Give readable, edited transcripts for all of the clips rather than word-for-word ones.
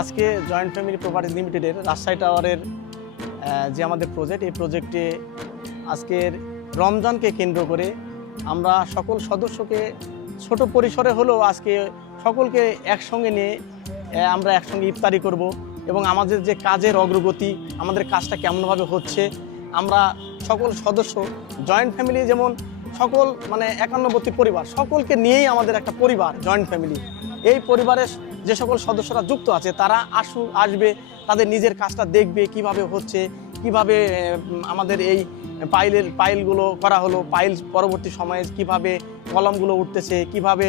আজকে joint family properties লিমিটেডের রাজশাহী টাওয়ারের যে আমাদের প্রজেক্ট, এই প্রজেক্টে আজকের রমজানকে কেন্দ্র করে আমরা সকল সদস্যকে ছোট পরিসরে হলেও আজকে সকলকে একসঙ্গে নিয়ে আমরা একসঙ্গে ইফতারি করব এবং আমাদের যে কাজের অগ্রগতি, আমাদের কাজটা কেমনভাবে হচ্ছে, আমরা সকল সদস্য জয়েন্ট ফ্যামিলি যেমন সকল মানে 91টি পরিবার, সকলকে নিয়েই আমাদের একটা পরিবার জয়েন্ট ফ্যামিলি। এই পরিবারের যে সকল সদস্যরা যুক্ত আছে তারা আসবে, তাদের নিজের কাজটা দেখবে কিভাবে হচ্ছে, কিভাবে আমাদের এই পাইলগুলো করা হলো, পাইল পরবর্তী সময়ে কিভাবে কলমগুলো উঠতেছে, কিভাবে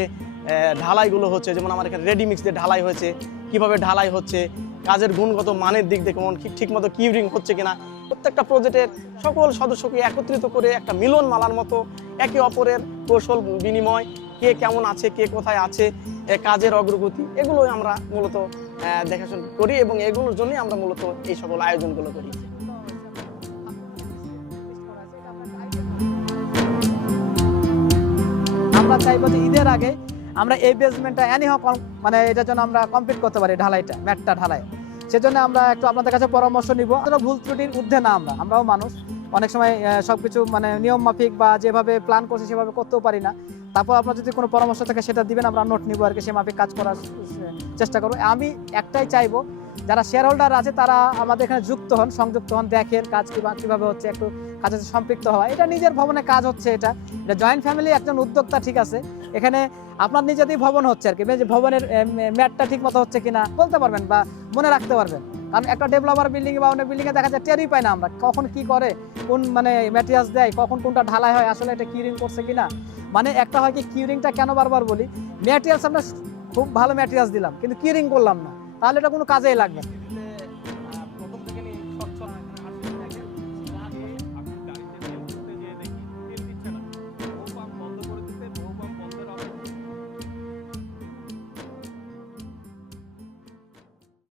ঢালাইগুলো হচ্ছে, যেমন আমার এখানে রেডিমিক্স দিয়ে ঢালাই হয়েছে, কিভাবে ঢালাই হচ্ছে, কাজের গুণগত মানের দিক দিয়ে কেমন ঠিকমতো কিউরিং হচ্ছে কিনা, প্রত্যেকটা প্রজেক্টের সকল সদস্যকে একত্রিত করে একটা মিলন মালার মতো একে অপরের কৌশল বিনিময়, কে কেমন আছে, কে কোথায় আছে, কাজের অগ্রগতি, এগুলোই আমরা মূলত দেখাশোনা করি এবং এগুলোর জন্যই আমরা মূলত এই সকল আয়োজনগুলো করি। আমরা চাইবো যে ঈদের আগে আমরা এই বেসমেন্টটা মানে এটার জন্য আমরা কমপ্লিট করতে পারি, ঢালাইটা, ম্যাটটা ঢালাই। সেজন্য আমরা একটু আপনাদের কাছে পরামর্শ নিব। ভুল ত্রুটির ঊর্ধ্বে না, আমরাও মানুষ, অনেক সময় সবকিছু মানে নিয়ম মাফিক বা যেভাবে প্ল্যান করছে সেভাবে করতেও পারি না। তারপর আপনার যদি কোনো পরামর্শ থাকে সেটা দিবেন, আমরা নোট নিব আর কি, সে মাফিক কাজ করার চেষ্টা করবো। আমি একটাই চাইবো, যারা শেয়ার হোল্ডার আছে তারা আমাদের এখানে যুক্ত হন, সংযুক্ত হন, দেখেন কাজ কীভাবে হচ্ছে, একটু কাজে সম্পৃক্ত হওয়া। এটা নিজের ভবনে কাজ হচ্ছে, এটা জয়েন্ট ফ্যামিলি, একজন উদ্যোক্তা, ঠিক আছে। এখানে আপনার নিজেদেরই ভবন হচ্ছে আর কি, যে ভবনের ম্যাটটা ঠিক মতো হচ্ছে কিনা বলতে পারবেন বা মনে রাখতে পারবেন। কারণ একটা ডেভেলপার বিল্ডিংয়ে বা অনেক বিল্ডিংয়ে দেখা যায় টেরই পাই না আমরা, কখন কি করে, কোন মানে ম্যাটেরিয়ালস দেয়, কখন কোনটা ঢালাই হয়, আসলে এটা কিউরিং করছে কিনা। মানে একটা হয় কি, কিউরিংটা কেন বারবার বলি, ম্যাটেরিয়ালস আমরা খুব ভালো ম্যাটেরিয়ালস দিলাম কিন্তু কিউরিং করলাম না, তাহলে এটা কোনো কাজেই লাগবে না।